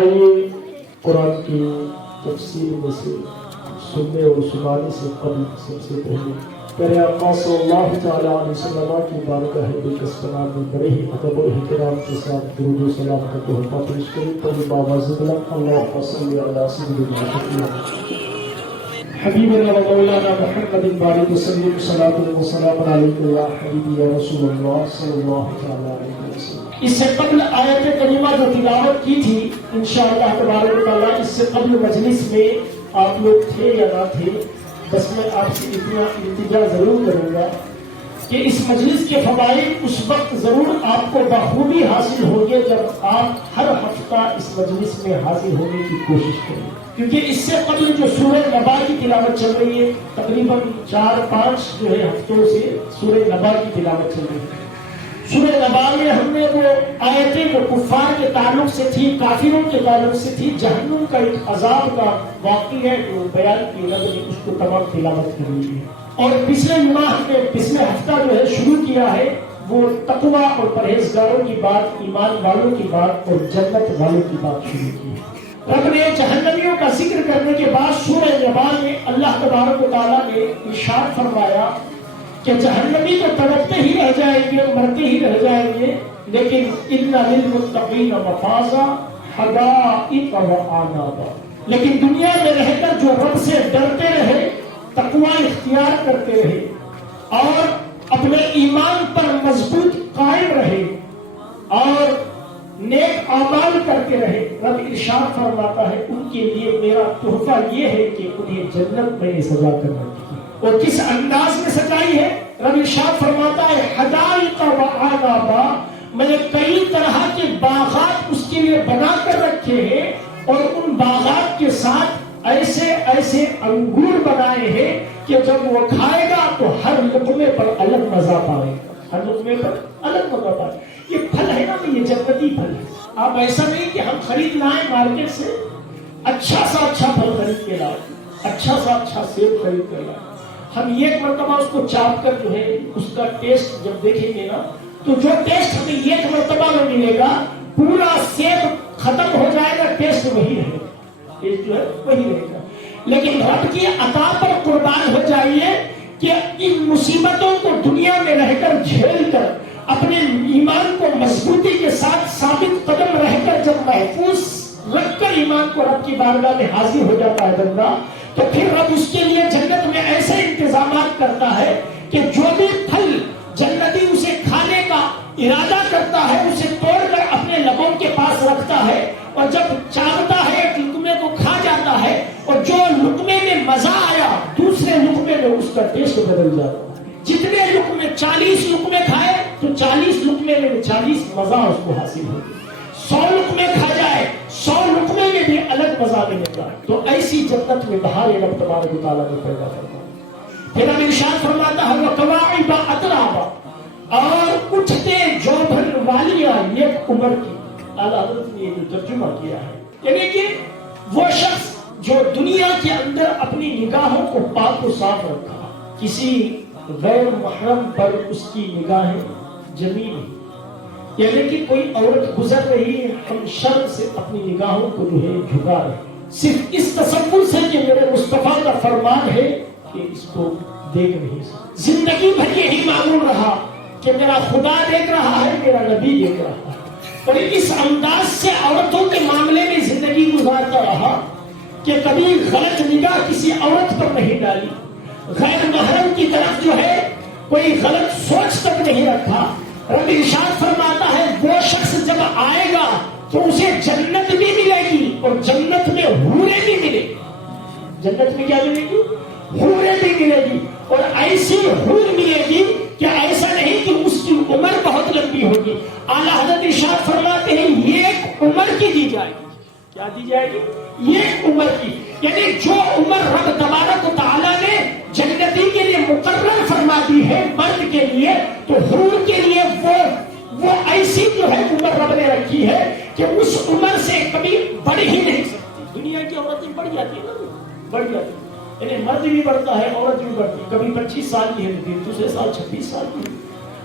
آئیے قرآن کی تفسیر میں سے سننے اور سنانے سے قبل سب سے پہلے پیارے آقا صلی اللہ تعالی علیہ وسلم کی بارگاہ بکسپنا میں بڑے ہی ادب و احترام کے ساتھ درود و سلام کا تحفہ پیش کریں طیب آواز بلند اللہم صلی علی سیدنا محمد حبیبنا و مولانا محمد بارک وسلم صلاۃ و سلام علیک یا حبیبی یا رسول اللہ صلی اللہ تعالی علیہ وسلم۔ اس سے قبل آیت کریمہ جو تلاوت کی تھی انشاءاللہ تبارک و تعالیٰ، اس سے قبل مجلس میں آپ لوگ تھے یا نہ تھے، بس میں آپ سے اتنا التجا ضرور کروں گا کہ اس مجلس کے فوائد اس وقت ضرور آپ کو بخوبی حاصل ہوں گے جب آپ ہر ہفتہ اس مجلس میں حاضر ہونے کی کوشش کریں، کیونکہ اس سے قبل جو سورہ نبا کی تلاوت چل رہی ہے تقریباً 4-5 جو ہے ہفتوں سے سورہ نبا کی تلاوت چل رہی ہے۔ سورہ نبا میں ہم نے وہ آیتیں جو کفار کے تعلق سے تھی، کافروں کے تعلق سے تھی، جہنم کا ایک عذاب کا واقعہ ہے جو بیان کی رب نے اس کو تمام تلاوت کی ہے۔ اور پچھلے ہفتہ جو ہے شروع کیا ہے وہ تقویٰ اور پرہیزگاروں کی بات، ایمان والوں کی بات اور جنت والوں کی بات شروع کی ہے۔ رب نے جہنمیوں کا ذکر کرنے کے بعد سورہ نبا میں اللہ تبارک و تعالیٰ نے ارشاد فرمایا کہ جہنمی تو تڑپتے ہی رہ جائیں گے، مرتے ہی رہ جائیں گے، لیکن ان للمتقین مفازا حدائق وعنابا، لیکن دنیا میں رہ کر جو رب سے ڈرتے رہے، تقویٰ اختیار کرتے رہے اور اپنے ایمان پر مضبوط قائم رہے اور نیک اعمال کرتے رہے، رب ارشاد فرماتا ہے ان کے لیے میرا تحفہ یہ ہے کہ انہیں جنت میں سزا کرنا چاہیے۔ اور کس انداز میں سجائی ہے؟ رب ارشاد فرماتا ہے حدائق وعنابا، میں نے کئی طرح کے باغات اس کے لیے بنا کر رکھے ہیں اور ان باغات کے ساتھ ایسے ایسے انگور بنائے ہیں کہ جب وہ کھائے گا تو ہر لقمے پر الگ مزہ پائے گا، ہر لقمے پر الگ مزہ پائے گا۔ یہ پھل ہے نا، یہ جنتی پھل ہے۔ آپ ایسا نہیں کہ ہم خرید لائیں مارکیٹ سے، اچھا سا اچھا پھل خرید کے لائیں، اچھا سا اچھا سیب خرید کر لائیں، ہم ایک مرتبہ اس کو چاپ کر جو ہے اس کا ٹیسٹ جب دیکھیں گے نا تو جو ٹیسٹ ہمیں ایک مرتبہ میں ملے گا پورا سیب ختم ہو جائے گا، ٹیسٹ وہی رہے گا، ٹیسٹ جو ہے وہی رہے گا۔ لیکن رب کی عطا پر قربان ہو جائیے کہ ان مصیبتوں کو دنیا میں رہ کر جھیل کر اپنے ایمان کو مضبوطی کے ساتھ ثابت قدم رہ کر جب محفوظ رکھ کر ایمان کو رب کی بارگاہ میں حاضر ہو جاتا ہے بندہ، تو پھر رب اس کے لیے جنت میں ایسے انتظامات کرتا ہے کہ جو بھی پھل جنتی اسے کھانے کا ارادہ کرتا ہے اسے توڑ کر اپنے لبوں کے پاس رکھتا ہے، اور جب چاہتا ہے ایک لقمے کو کھا جاتا ہے، اور جو لقمے میں مزہ آیا دوسرے لقمے میں اس کا ٹیسٹ بدل جاتا ہے۔ جتنے لقمے 40 لقمے کھائے تو 40 لقمے میں 40 مزہ اس کو حاصل ہو گیا، 100 لقمے کھا جائے 100 لقمے میں بھی الگ مزہ ملتا ہے۔ تو ایسی جنت میں بہار رب تبارک و تعالیٰ نے پیدا فرمایا۔ پھر اب ارشاد فرماتا ہے وَكَوَاعِبَ أَتْرَابًا، اور اٹھتے جوبن والیاں ایک عمر کی۔ اعلیٰ حضرت نے یہ جو ترجمہ کیا ہے یعنی کہ وہ شخص جو دنیا کے اندر اپنی نگاہوں کو پاک و صاف رکھا، کسی غیر محرم پر اس کی نگاہیں جمی نہیں، یعنی کہ کوئی عورت گزر رہی ہے ہم شرم سے اپنی نگاہوں کو جو ہے جھکا رہے، صرف اس تصور سے کہ میرے مصطفیٰ کا فرمان ہے کہ اس کو دیکھ نہیں سکتے۔ زندگی بھر یہی معمول رہا کہ میرا خدا دیکھ رہا ہے، میرا نبی دیکھ رہا ہے، اور اس انداز سے عورتوں کے معاملے میں زندگی گزارتا رہا کہ کبھی غلط نگاہ کسی عورت پر نہیں ڈالی، غیر محرم کی طرف جو ہے کوئی غلط سوچ تک نہیں رکھا۔ رب ارشاد فرماتا ہے وہ شخص جب آئے گا تو اسے جنت بھی ملے گی اور جنت میں حوریں بھی ملے گی۔ جنت میں کیا ملے گی؟ حوریں بھی ملے گی، اور ایسی حور ملے گی کہ ایسا نہیں کہ اس کی عمر بہت لمبی ہوگی۔ اعلیٰ حضرت ارشاد فرماتے ہیں یہ ایک عمر کی دی جائے گی۔ کیا دی جائے گی؟ یہ عمر کی، یعنی جو عمر رب تبارک و تعالیٰ نے جنتی کے لیے مقرر فرما دی ہے مرد کے لیے، تو حور کے لیے وہ ایسی جو ہے عمر رب نے رکھی ہے کہ اس عمر سے کبھی بڑھ ہی نہیں سکتی۔ دنیا کی عورتیں بڑھ جاتی ہیں نا، بڑھ جاتی ہیں، یعنی مرد بھی بڑھتا ہے عورت بھی بڑھتی ہے، کبھی 25 سال کی ہے پھر دوسرے سال 26 سال کی ہے۔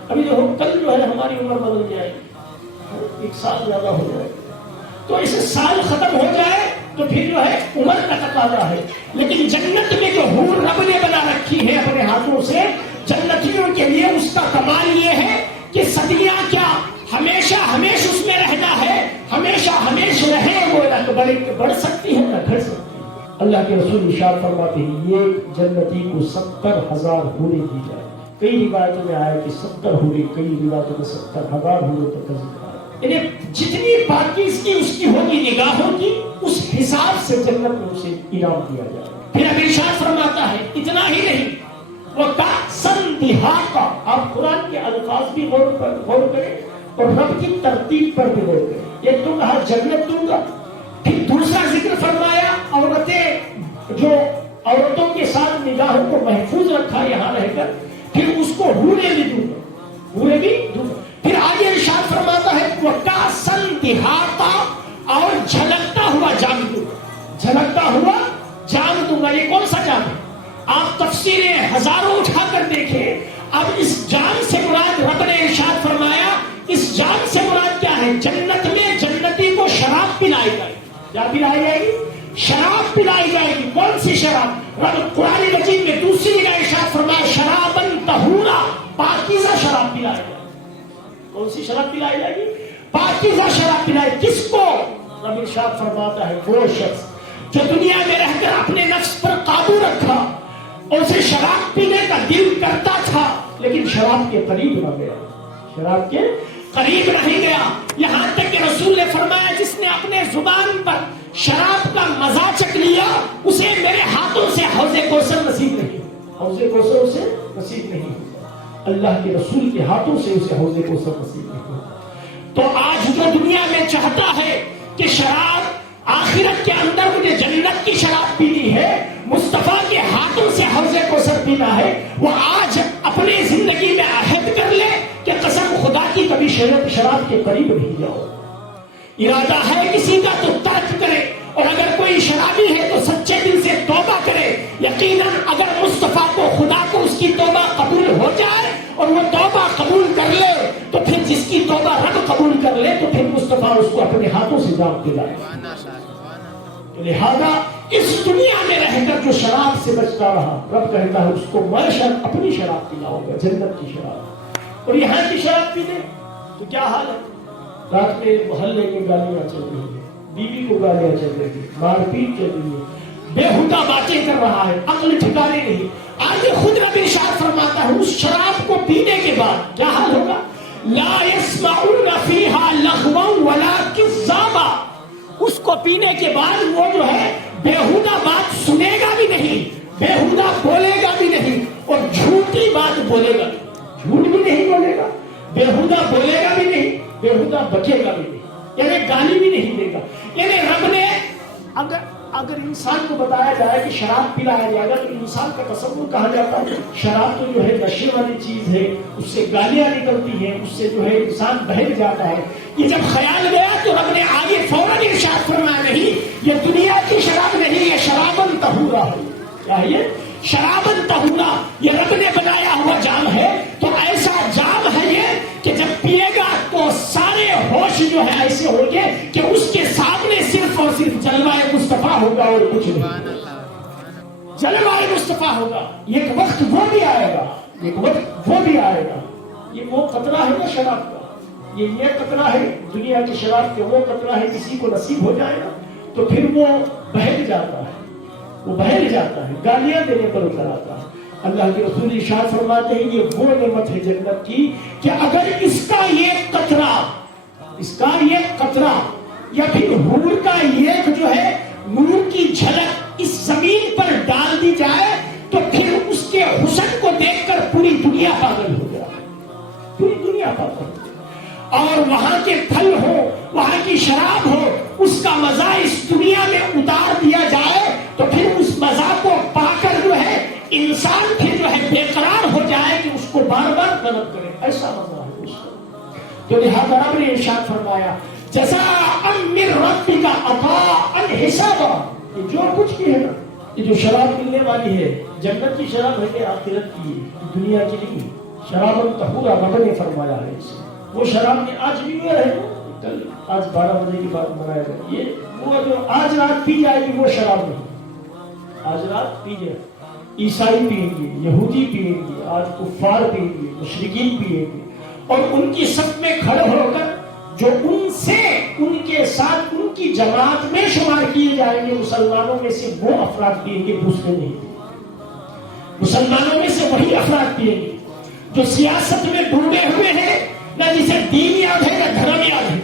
ابھی جو کل جو ہے ہماری عمر بدل جائے گی، 1 سال زیادہ ہو جائے گا، تو اسے سال ختم ہو جائے تو پھر جو ہے عمر کا تقاضا ہے. لیکن جنت میں جو حور رب نے بنا رکھی ہے اپنے ہاتھوں سے جنتیوں کے لیے، اس کا کمال یہ ہے کہ صدیاں کیا ہمیشہ ہمیشہ اس میں رہنا ہے، ہمیشہ ہمیشہ رہے. وہ نہ بڑھ سکتی ہے نہ گھٹ سکتی ہے. اللہ کے رسول ارشاد فرماتے ہیں یہ جنتی کو 70,000 حوریں دی جائے. کئی روایتوں میں آیا کہ 70 حوریں، کئی روایتوں میں 70,000 حوروں تک کا ذکر آیا. یعنی جتنی پاکیزگی اس کی ہوگی نگاہوں کی، اس حساب سے جنت میں اسے انعام دیا جائے. پھر اب ارشاد فرماتا ہے اتنا ہی نہیں، وَكَأْسًا دِهَاقًا. آپ قرآن کے الفاظ بھی غور کریں اور رب کی ترتیب پر بھی غور کریں. ایک تو کہا جنت دوں گا، پھر دوسرا ذکر فرمایا عورتوں کے ساتھ نگاہوں کو محفوظ رکھا یہاں رہ کر، پھر اس کو حوریں بھی دوں گا، حوریں بھی دوں گا. پھر آگے ارشاد فرماتا ہے وَكَأْسًا دِهَاقًا، اور جھلکتا ہوا جام دوں گا. جھلکتا ہوا جام دوں گا. یہ کون سا جام ہے؟ آپ تفسیریں ہزاروں اٹھا کر دیکھیں. اب اس جام سے مراد رب نے ارشاد فرمایا اس جام سے مراد کیا ہے؟ جنت میں جنتی کو شراب پلائی جائے گی. کیا پلائی جائے گی؟ شراب پلائی جائے گی. کون سی شراب؟ رب قرآن مجید میں دوسری جگہ ارشاد فرمایا شرابن طہورا، پاکیزہ شراب پلائی جائے گی. کون سی شراب پلائی جائے گی؟ پاکیزہ شراب پلائی. کس کو؟ رب ارشاد فرماتا ہے وہ شخص جو دنیا میں رہ کر اپنے نفس پر قابو رکھا، اسے شراب پینے کا دل کرتا تھا لیکن شراب کے قریب نہ گیا، شراب کے قریب نہیں گیا. یہاں تک کہ رسول نے فرمایا جس نے اپنے زبان پر شراب کا مزہ چکھ لیا اسے میرے ہاتھوں سے حوض کوثر نصیب نہیں. حوض کوثر اسے نصیب نہیں ہوگا، اللہ کے رسول کے ہاتھوں سے اسے حوض کوثر نصیب نہیں ہوگا. تو آج جو دنیا میں چاہتا ہے کہ شراب آخرت کے اندر مجھے جنت کی شراب پینی ہے، مصطفیٰ کے ہاتھوں سے حوض کوثر پینا ہے، وہ آج اپنی زندگی میں عہد کر لے کہ قسم خدا کی کبھی شراب کے قریب نہیں جاؤ. ارادہ ہے کسی کا تو ترک کرے، اور اگر کوئی شرابی ہے تو سچے دل سے توبہ کرے. یقیناً اگر مصطفیٰ کو خدا کو اس کی توبہ قبول ہو جائے اور وہ توبہ قبول کر لے تو پھر جس کی توبہ رب قبول کر لے تو پھر مصطفیٰ اس کو اپنے ہاتھوں سے جام دلائے. لہذا اس دنیا میں رہ کر جو شراب سے بچتا رہا، رب کہتا ہے اس کو میں اپنی شراب پلاؤں گا، جنت کی شراب. اور یہاں کی شراب پینے تو کیا حال ہے؟ رات میں محلے میں گالیاں چل رہی ہیں، بیوی کو گالیاں چل رہی ہیں، مار پیٹ چل رہی ہے، بےہودہ باتیں کر رہا ہے، عقل ٹھکانے نہیں. آگے خود رب ارشاد فرماتا ہے اس شراب کو پینے کے بعد کیا حال ہوگا؟ لا يسمعون فيها لغوا ولا كذابا. اس کو پینے کے بعد وہ جو ہے بےہودہ بات سنے گا بھی نہیں، بےہودہ بولے گا بھی نہیں، اور جھوٹی بات بولے گا، جھوٹ بھی نہیں بولے گا، بےہودہ بولے گا بھی نہیں، بےہودہ بکے گا بھی نہیں، یعنی گالی بھی نہیں دے گا. یعنی رب نے اگر انسان کو بتایا جائے کہ شراب پلایا جائے گا تو انسان کا تصور کہا جاتا ہے شراب تو جو ہے نشے والی چیز ہے، اس سے گالیاں نکلتی ہیں، اس سے جو ہے انسان بہک جاتا ہے. یہ جب خیال گیا تو رب نے آگے فوراً ارشاد فرمایا نہیں یہ دنیا کی شراب نہیں، یہ شرابن طہورا ہے. کیا ہے یہ؟ شرابن طہورا. یہ رب نے بنایا ہوا جام ہے. تو ایسا جام ہے یہ کہ جب پیے گا تو سارے ہوش جو ہے ایسے ہوں گے کہ اس کے سامنے صرف اور صرف جلوہ مصطفیٰ ہوگا اور کچھ نہیں. جلوہ مصطفیٰ ہوگا. ایک وقت وہ بھی آئے گا، ایک وقت وہ بھی آئے گا. یہ وہ قطرہ ہے نا شراب کا، یہ قطرہ ہے دنیا کی شراب کے، وہ قطرہ ہے کسی کو نصیب ہو جائے گا تو پھر وہ بہک جاتا ہے، وہ بہک جاتا ہے، گالیاں دینے پر اتر آتا ہے. اللہ کے رسول ارشاد فرماتے ہیں یہ وہ نعمت ہے جنت کی کہ اگر اس کا یہ قطرہ یا پھر حور کا ایک جو ہے نور کی جھلک اس زمین پر ڈال دی جائے تو پھر اس کے حسن کو دیکھ کر پوری دنیا پاگل ہو جائے، پوری دنیا پاگل ہو جائے. اور وہاں کے پھل ہو، وہاں کی شراب ہو، اس کا مزہ اس دنیا میں اتار دیا جائے تو پھر اس مزہ کو پا کر جو ہے انسان پھر جو ہے بے قرار ہو جائے کہ اس کو بار بار طلب کرے. ایسا مزہ ہے اس کو. تو لہٰذا رب نے ارشاد فرمایا جزاء من ربک عطاء حسابا. یہ جو کچھ بھی ہے نا، یہ جو شراب ملنے والی ہے جنت کی شراب ہے کہ آخرت کی ہے، دنیا کی نہیں. شراب طہورا رب نے فرمایا ہے. وہ شراب میں آج بھی ہے کل آج 12 بجے کی بات منایا گیا. یہ وہ جو آج رات پی جائے گی وہ شراب نہیں. آج رات پی جائے, عیسائی پیئیں گے, یہودی پیئیں گے, آج کفار پیئیں گے, مشرکین پیئیں گے, اور ان کی صف میں کھڑے ہو کر جو ان سے ان کے ساتھ ان کی جماعت میں شمار کیے جائیں گے مسلمانوں میں سے وہ افراد پیئیں گے, دوسرے نہیں. مسلمانوں میں سے وہی افراد پیئیں گے جو سیاست میں ڈوبے ہوئے ہیں, نہ جسے دین یاد ہے نہ دھرم یاد ہے,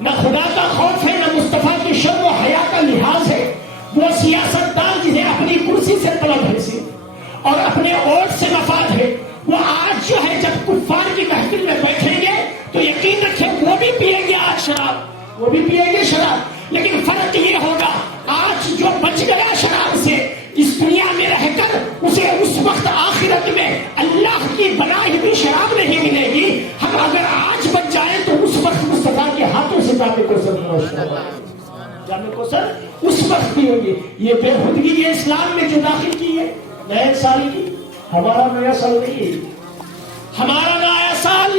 نہ خدا کا خوف ہے نہ مصطفیٰ کی شرم و حیا کا لحاظ ہے. وہ سیاست دان جسے اپنی کرسی سے طلب ہے صرف اور اپنے ووٹ سے مفاد ہے, وہ آج جو ہے جب کفار کی محفل میں بیٹھیں گے تو یقین رکھیں وہ بھی پیئیں گے آج شراب, وہ بھی پیئیں گے شراب. لیکن فرق یہ ہوگا آج جو بچ گیا شراب سے اس دنیا میں رہ کر اسے اس وقت آخرت میں اللہ کی بنائی ہوئی شراب نہیں ملے گی. ہم اگر آج بچ جائیں تو اس وقت مصطفیٰ کے ہاتھوں سے جامع کوثر اس وقت پیئیں گے. یہ بے خودگی یہ اسلام میں جو داخل کی ہے نئے سال کی, ہمارا نیا سال نہیں ہے. ہمارا نیا سال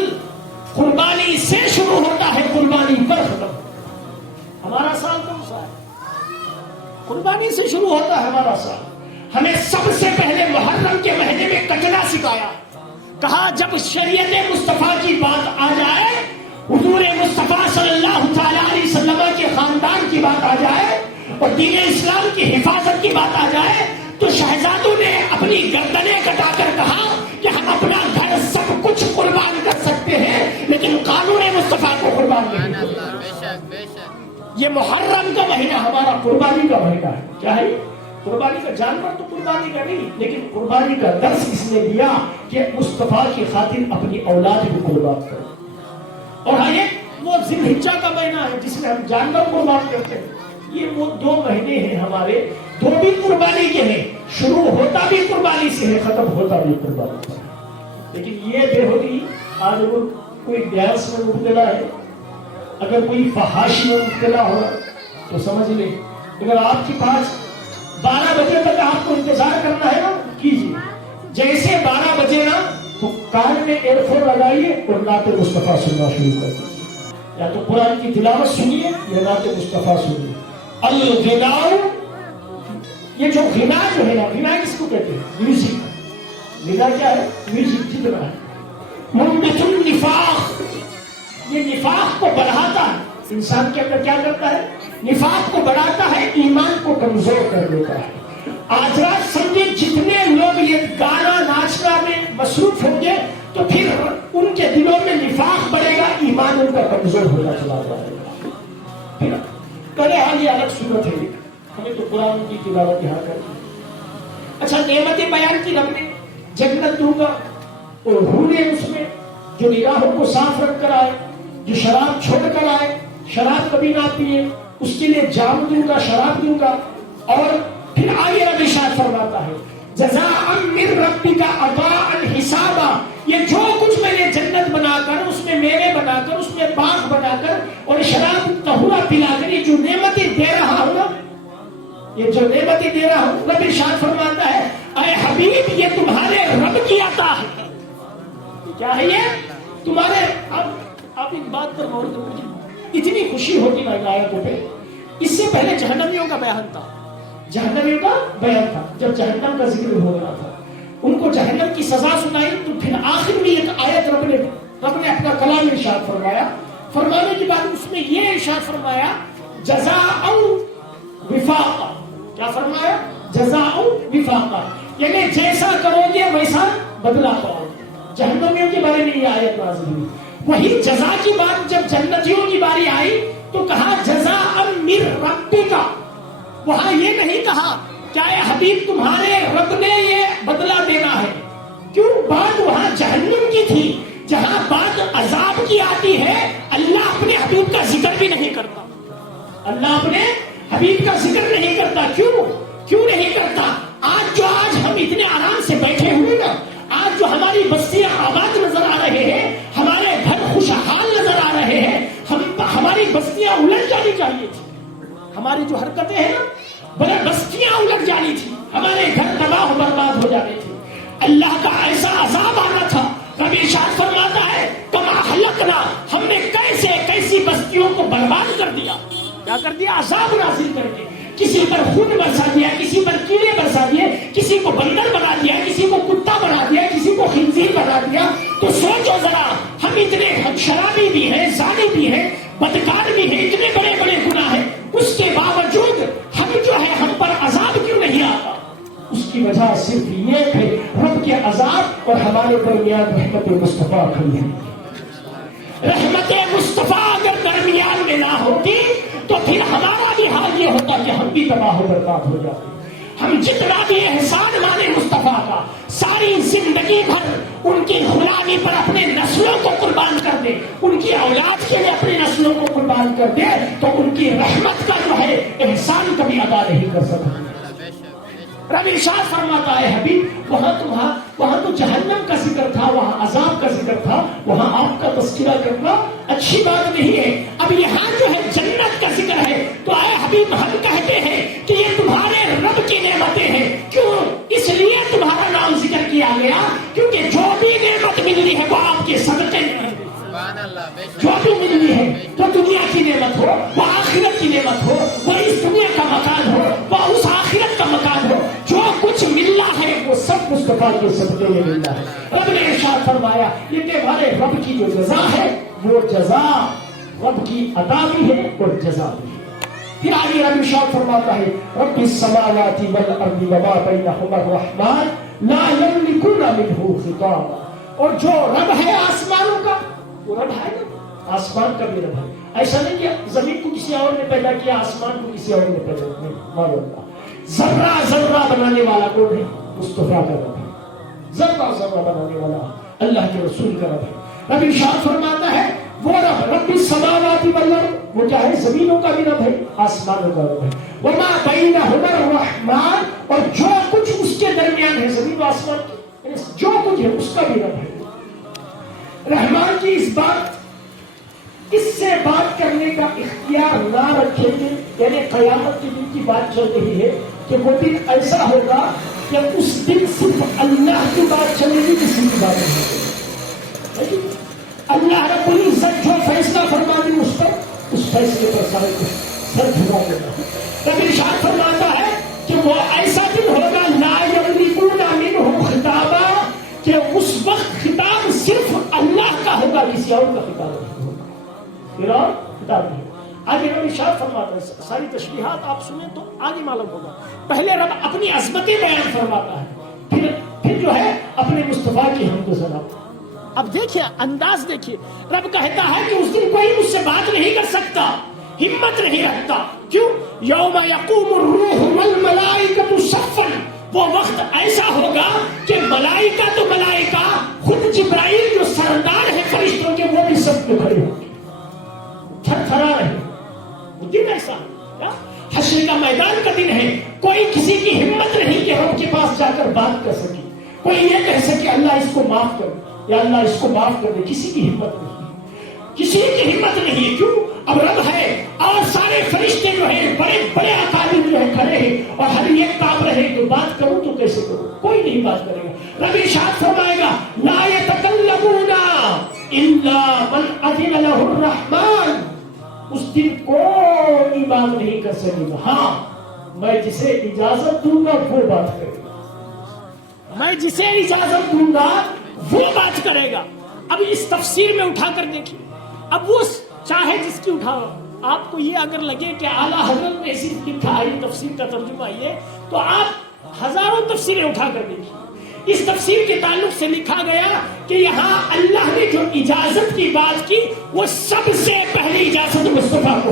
قربانی سے شروع ہوتا ہے, قربانی پر ختم. ہمارا سال کون سا ہے؟ قربانی سے شروع ہوتا ہے ہمارا سال. ہمیں سب سے پہلے محرم کے مہینے میں کچنا سکھایا. کہا جب شریعت مصطفیٰ کی بات آ جائے, حضور مصطفیٰ صلی اللہ تعالیٰ علیہ وسلم کے خاندان کی بات آ جائے اور دین اسلام کی حفاظت کی بات آ جائے, تو شہزادوں نے اپنی گردنیں کٹا کر کہا کہ ہم اپنا گھر سب کچھ قربان کر سکتے ہیں لیکن قانون مصطفیٰ کو قربان نہیں کر سکتے. یہ محرم کا مہینہ ہمارا قربانی کا مہینہ ہے. کیا ہے قربانی کا؟ جانور تو قربانی کا نہیں, لیکن قربانی کا درس اس نے دیا کہ مصطفیٰ کی خاطر اپنی اولاد کو قربان کرو. اور ایک وہ ذی الحجہ کا مہینہ ہے جس میں ہم جانور قربان کرتے ہیں. یہ وہ 2 مہینے ہیں ہمارے, 2 بھی قربانی کے ہیں. شروع ہوتا بھی قربانی سے ہے, ختم ہوتا بھی قربانی سے. لیکن یہ بے ہوتی آج اگر کوئی ڈانس میں مبتلا ہے, اگر کوئی فحاشی میں مبتلا ہو تو سمجھ لیں, اگر آپ کے پاس 12 بجے تک آپ کو انتظار کرنا ہے نا, کیجیے. جیسے 12 بجے نا تو کان میں ایئر فون لگائیے اور نعت مصطفیٰ سننا شروع کر دیجیے. یا تو قرآن کی تلاوت سنیے یا نعت مصطفیٰ سنیے. الغناء, یہ جو غنا جو ہے نا, غنا کس کو کہتے ہیں؟ میوزک. غنا کیا ہے؟ میوزک جتنا ہے. منبت النفاق, یہ نفاق کو بڑھاتا ہے. انسان کے اندر کیا کرتا ہے؟ نفاق کو بڑھاتا ہے, ایمان کو کمزور کر دیتا ہے. آج رات سمجھے جتنے لوگ یہ گانا ناچنا میں مصروف ہوں گے تو پھر ان کے دلوں میں نفاق بڑھے گا, ایمان ان کا کمزور ہوتا چلا جائے گا. پہلے حال یہ الگ صورت ہے, ہمیں تو قرآن کی تلاوت یہاں کرنی. اچھا, نعمتیں بیان کی رب نے, جنت دوں گا اور حوریں اس میں جو نگاہوں کو صاف رکھ کر آئے, جو شراب چھوڑ کر آئے, شراب کبھی نہ پیے, اس کے لیے جام دوں گا, شراب دوں گا. اور پھر آگے رب ارشاد فرماتا ہے جزاء من ربک عطاء حسابا, یہ جو کچھ میں نے جنت بنا کر, اس میں میوے بنا کر, اس میں باغ بنا کر اور شراب طہورا پلا کر یہ جو نعمتیں دے رہا ہوں نا, یہ جو نعمتیں دے رہا ہوں, رب ارشاد فرماتا ہے اے حبیب یہ تمہارے رب کی عطا ہے. کیا ہے یہ تمہارے؟ آپ ایک بات پر غور کرو, اتنی خوشی ہوتی نا آیتوں پہ. اس سے پہلے جہنمیوں کا بیان تھا, جہنمیوں کا بیان تھا. جب جہنم کا ذکر ہو رہا تھا, ان کو جہنم کی سزا سنائی, تو پھر آخر میں ایک آیت رب نے اپنا کلام ارشاد فرمایا. فرمانے کے بعد اس میں یہ ارشاد فرمایا جزاء وفاقا. کیا فرمایا؟ جزاء وفاقا, یعنی جیسا کرو گے ویسا بدلہ پاؤ. جہنمیوں کے بارے میں یہ آیت نازل ہوئی. وہی جزا کی بات جب جنتیوں کی باری آئی تو کہا جزاء من ربک. وہاں یہ نہیں کہا کیا اے حبیب تمہارے رب نے یہ بدلہ دینا ہے. کیوں؟ بات وہاں جہنم کی تھی. جہاں بات عذاب کی آتی ہے اللہ اپنے حبیب کا ذکر بھی نہیں کرتا. اللہ اپنے حبیب کا ذکر نہیں کرتا. کیوں نہیں کرتا؟ آج ہم اتنے آرام سے بیٹھے ہوئے نا, آج جو ہماری بستیاں آباد نظر آ رہے ہیں, ہمارے گھر خوشحال نظر آ رہے ہیں, ہماری بستیاں الٹ جانی چاہیے تھی. ہماری جو حرکتیں ہیں نا, بڑے بستیاں الٹ جانی تھی, ہمارے گھر تباہ و برباد ہو جانے تھے. اللہ کا ایسا عذاب آنا تھا, رب ارشاد فرماتا ہے کما اہلکنا، ہم نے کیسے کیسی بستیوں کو برباد کر دیا. کیا کر دیا؟ عذاب نازل کر کے. کسی پر خون برسا دیا، کسی پر کیڑے برسا دیے، کسی کو بندر بنا دیا، کسی کو کتا بنا دیا، کسی کو خنزیر بنا دیا. تو سوچو ذرا، ہم اتنے شرابی بھی ہیں، زانی بھی ہیں، بدکار بھی ہیں، اتنے بڑے بڑے گناہ ہیں، اس کے باوجود ہم جو ہے ہم پر عذاب کیوں نہیں آتا؟ اس کی وجہ صرف یہ ہے رب کے عذاب اور ہمارے درمیان رحمت مصطفیٰ کھڑی ہے. رحمت مصطفیٰ اگر درمیان میں نہ ہوتی تو پھر ہمارا بھی حال یہ ہوتا کہ ہم بھی تباہ و برباد ہو جاتے. ہم جتنا بھی احسان مانے مصطفیٰ کا، ساری زندگی بھر ان کی غلامی پر اپنے نسلوں کو قربان کر دے، ان کی اولاد کے لیے اپنی نسلوں کو قربان کر دے، تو ان کی رحمت کا جو ہے احسان کبھی ادا نہیں کر سکتا. رب ارشاد فرماتا ہے حبیب وہاں تو جہنم کا ذکر تھا، وہاں عذاب کا ذکر تھا، وہاں آپ کا تذکرہ کرنا اچھی بات نہیں ہے. اب یہاں جو ہے جنت کا ذکر ہے، تو اے حبیب ہم کہتے ہیں کہ یہ تمہارے رب کی نعمتیں ہیں. کیوں؟ اس لیے تمہارا نام ذکر کیا گیا کیونکہ جو بھی نعمت مل رہی ہے وہ آپ کے صدقے میں ہے. جو بھی مل رہی ہے، تو دنیا کی نعمت ہو، وہ آخرت کی نعمت ہو، وہ اس دنیا کا مکان ہو، وہ اس آخرت کا مکان ہو، جو کچھ ملنا ہے وہ سب مصطفیٰ کے صدقے میں ملنا ہے. رب نے ارشاد فرمایا یہ کہ ہمارے رب کی جو جزا ہے وہ جزا رب کی عطا بھی ہے اور جزا بھی ہے. پھر آگے رب ارشاد فرماتا ہے رب السماوات والارض وما بینہما الرحمن لا یملکون منہ خطابا. اور جو رب ہے آسمانوں کا، وہ رب ہے نا، آسمان کا بھی رب ہے. ایسا نہیں کہ زمین کو کسی اور نے پیدا کیا، آسمان کو کسی اور نے پیدا کیا. معلوم اللہ ذرہ ذرہ بنانے والا کون ہے؟ مصطفیٰ کا رب ہے. ذرہ ذرہ بنانے والا اللہ کے رسول کا رب ہے. رب ارشاد فرماتا ہے وہ رب السماوات والارض، وہ کیا ہے؟ زمینوں کا بھی رب ہے، آسمانوں کا رب ہے. وما بینہما الرحمن، اور جو کچھ اس کے درمیان ہے، زمین و آسمان کی جو کچھ ہے اس کا بھی رب ہے. رحمان کی اس سے بات کرنے کا اختیار نہ رکھیں گے، یعنی قیامت کے دن کی بات چل رہی ہے کہ وہ دن ایسا ہوگا کہ اس دن صرف اللہ کی بات چلے گی، کسی کی بات نہیں ہوگی. اللہ رب العزت جو فیصلہ فرما دے اس فیصلے پر سارے کو سر جھکا دینا. رب ارشاد فرماتا ہے کہ وہ ایسا دن ہوگا لا یملکون منہ خطابا، کہ اس وقت خطاب صرف اللہ کا ہوگا، کسی اور کا خطاب نہیں ہوگا. پھر اور خطاب نہیں. آگے رب ارشاد فرماتا ہے، ساری تشریحات آپ سنیں تو آگے معلوم ہوگا. پہلے رب اپنی عظمتیں بیان فرماتا ہے، پھر جو ہے اپنے مصطفیٰ کی حمد و ثنا. اب دیکھیے انداز دیکھیے، رب کہتا ہے کہ اس دن کوئی مجھ سے بات نہیں کر سکتا، ہمت نہیں رکھتا. کیوں؟ یوم یقوم الروح والملائکۃ صفا، وہ وقت ایسا ہوگا کہ ملائکہ تو ملائکہ، خود جبرائیل جو سردار ہے فرشتوں کے، وہ بھی سب میں کھڑے ہوں گے، تھرتھرا رہے. وہ دن ایسا ہے، حشر کا میدان کا دن ہے. کوئی کسی کی ہمت نہیں کہ رب کے پاس جا کر بات کر سکے، کوئی یہ کہہ سکے اللہ اس کو معاف کر دے یا اللہ اس کو معاف کر دے. کسی کی ہمت نہیں، کسی کی ہمت نہیں ہے. کیوں؟ اب رب ہے اور سارے فرشتے جو ہیں بڑے بڑے اکابر جو ہیں کھڑے ہیں، اور ہر ایک کام رہے تو بات کروں تو کیسے کروں؟ کوئی نہیں بات کرے گا. رب ارشاد فرمائے گا لا یتکلمون الا من اذن له الرحمن، اس دن کوئی بات نہیں کر سکے گا. ہاں میں جسے اجازت دوں گا وہ بات کرے گا، میں جسے اجازت دوں گا وہ بات کرے گا. اب اس تفسیر میں اٹھا کر دیکھیے، اب وہ چاہے جس کی اٹھاؤ. آپ کو یہ اگر لگے کہ اعلیٰ حضرت نے صرف لکھا ہے تفسیر کا ترجمہ یہ، تو آپ ہزاروں تفسیریں اٹھا کر دیکھیے. اس تفسیر کے تعلق سے لکھا گیا کہ یہاں اللہ نے جو اجازت کی بات کی وہ سب سے پہلی اجازت مصطفیٰ کو،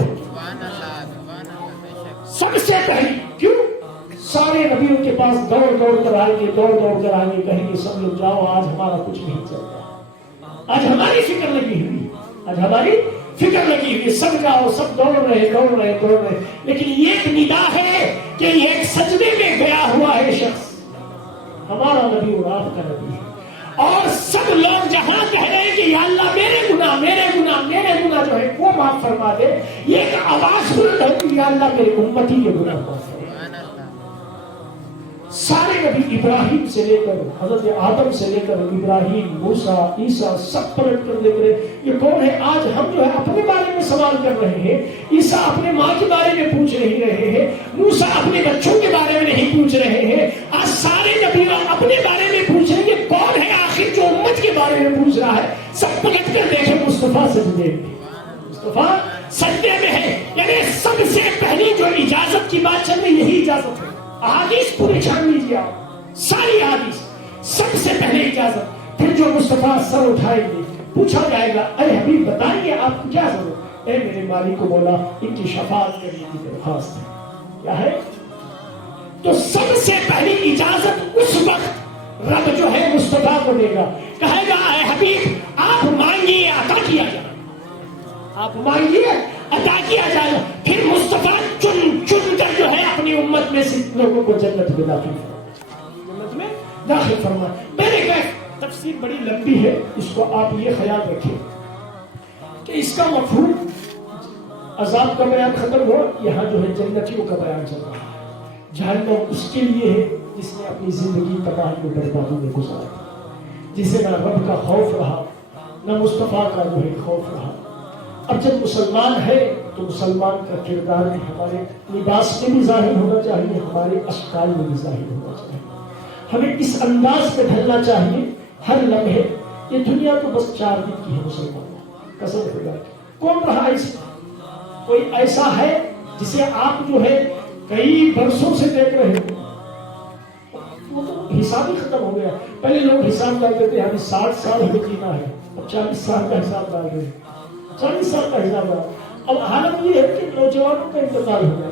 سب سے پہلی. کیوں؟ سارے نبیوں کے پاس دوڑ دوڑ کر آئیں گے، دوڑ دوڑ کر آئیں گے، کہیں گے سب لوگ جاؤ، آج ہمارا کچھ نہیں چل رہا، آج ہماری فکر لگی ہوئی، آج ہماری فکر لگی ہوئی، سب جاؤ، سب دوڑ رہے. لیکن یہ ایک ندا ہے کہ ایک سجدے میں گیا ہوا ہے شخص، ہمارا نبی اور آپ کا نبی ہے، اور سب لوگ جہاں کہہ رہے ہیں کہ یا اللہ میرے گناہ جو ہے وہ معاف فرما دے، یہ ایک آواز بلند ہے کہ یا اللہ میرے امتی کے گناہ معاف فرما دے. سارے نبی ابراہیم سے لے کر حضرت آدم سے لے کر ابراہیم، موسیٰ، عیسیٰ سب پلٹ کر دیکھ رہے یہ کون ہے؟ آج ہم جو ہے اپنے بارے میں سوال کر رہے ہیں، عیسیٰ اپنے ماں کے بارے میں پوچھ نہیں رہے ہیں، موسیٰ اپنے بچوں کے بارے میں نہیں پوچھ رہے ہیں، آج سارے نبی اپنے بارے میں پوچھ رہے ہیں یہ کون ہے آخر جو امت کے بارے میں پوچھ رہا ہے؟ سب پلٹ کر دیکھیں مصطفیٰ سجدے میں، مصطفیٰ سجدے میں ہے، یعنی سب سے پہلی جو اجازت کی بات چل رہی یہی اجازت ہے۔ احادیث پوری چھان لیجیے آپ، ساری احادیث، سب سے پہلے اجازت، پھر جو مصطفیٰ سر اٹھائیں گے پوچھا جائے گا اے حبیب بتائیے آپ کو کیا ضرورت؟ اے میرے مالک و مولا ان کی شفاعت کرنے کی درخواست ہے، کیا ہے؟ تو سب سے پہلی اجازت اس وقت رب جو ہے مصطفیٰ کو دے گا، کہے گا اے حبیب آپ مانگیے عطا کیا جائے، آپ مانگیے عطا کیا جائے گا۔ پھر مصطفیٰ چن کر جو ہے اپنی امت میں سے لوگوں کو جنت میں داخل فرمائے، جنت میں داخل فرمائے۔ میرے کہ تفسیر بڑی لمبی ہے، اس کو آپ یہ خیال رکھیں کہ اس کا مفہوم عذاب کا بیان ختم ہوا، یہاں جو ہے جنتیوں کا بیان چل رہا ہے۔ جہنم اس کے لیے ہے جس نے اپنی زندگی تباہی میں بربادی میں گزاری، جسے نہ رب کا خوف رہا نہ مصطفیٰ کا جو ہے خوف رہا۔ اب جب مسلمان ہے تو مسلمان کا کردار بھی ہمارے لباس میں بھی ظاہر ہونا چاہیے، ہمارے اشکال میں بھی ظاہر ہونا چاہیے، ہمیں اس انداز میں ڈھلنا چاہیے ہر لمحے۔ یہ دنیا تو بس 4 دن کی ہے مسلمانوں، قسم خدا کی۔ کون رہا اس میں؟ کوئی ایسا ہے جسے آپ جو ہے کئی برسوں سے دیکھ رہے ہو؟ وہ تو حساب ہی ختم ہو گیا۔ پہلے لوگ حساب ڈالتے تھے ہمیں 60 سال ہمیں جینا ہے، اب 40 سال کا حساب ڈال رہے ہیں، 40 سال کا حساب ڈال۔ اب حالت یہ ہے کہ نوجوانوں کا انتقال ہو گیا۔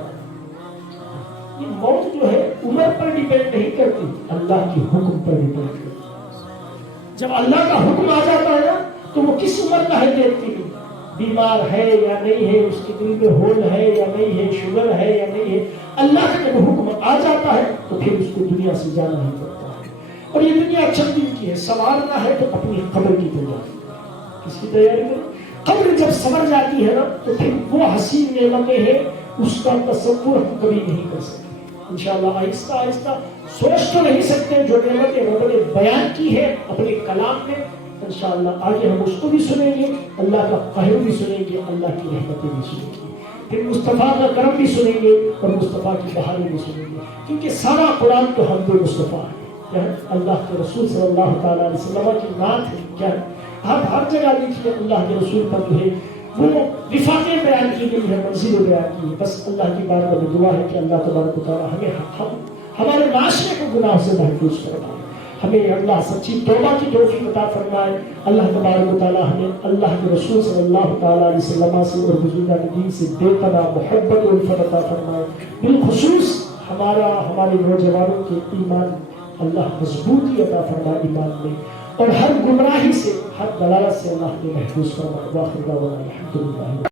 یہ موت جو ہے عمر پر ڈیپینڈ نہیں کرتی، اللہ کے حکم پر ڈیپینڈ کرتی۔ جب اللہ کا حکم آ جاتا ہے نا تو وہ کس عمر کا ہے دیکھتی نہیں، بیمار ہے یا نہیں ہے، اس کے دل میں ہول ہے یا نہیں ہے، شوگر ہے یا نہیں ہے، اللہ کا جب حکم آ جاتا ہے تو پھر اس کو دنیا سے جانا ہی پڑتا ہے۔ اور یہ دنیا چند دن کی ہے، سنوارنا ہے تو اپنی قبر کی تیاری، کس کی تیاری کرو؟ قبر جب سنور جاتی ہے نا تو پھر وہ حسین نعمتیں ہیں اس کا تصور ہم کبھی نہیں کر سکتے۔ انشاءاللہ آہستہ آہستہ سوچ تو نہیں سکتے جو نعمتیں رب نے بیان کی ہے اپنے کلام میں، انشاءاللہ آگے ہم اس کو بھی سنیں گے، اللہ کا قہر بھی سنیں گے، اللہ کی رحمتیں بھی سنیں گے، پھر مصطفیٰ کا کرم بھی سنیں گے اور مصطفیٰ کی بہاریں بھی سنیں گے، کیونکہ سارا قرآن تو حمد مصطفیٰ ہے، کیا ہے؟ اللہ کے رسول صلی اللہ تعالیٰ علیہ وسلم کی نعت ہے، کیا ہے؟ ہر جگہ دیکھیے اللہ کے رسول پر جو ہے وہ رفاقیں بیان کی گئی ہے، منزلیں بیان کی ہے۔ بس اللہ کی بارگاہ میں دعا ہے کہ اللہ تبارک و تعالیٰ ہمیں ہمارے معاشرے کو گناہ سے محفوظ فرمائے، ہمیں اللہ سچی توبہ کی توفیق عطا فرمائے۔ اللہ تبارک و تعالیٰ ہمیں اللہ کے رسول صلی اللہ تعالیٰ علیہ وسلم سے اور بزرگان دین سے بے پناہ محبت و الفت عطا فرمائے۔ بالخصوص ہمارے نوجوانوں کے ایمان اللہ مضبوطی عطا فرمائے ایمان میں، اور ہر گمراہی سے ہر دلالت سے اللہ نے محفوظ فرمائے۔ واخر دعوانا الحمدللہ۔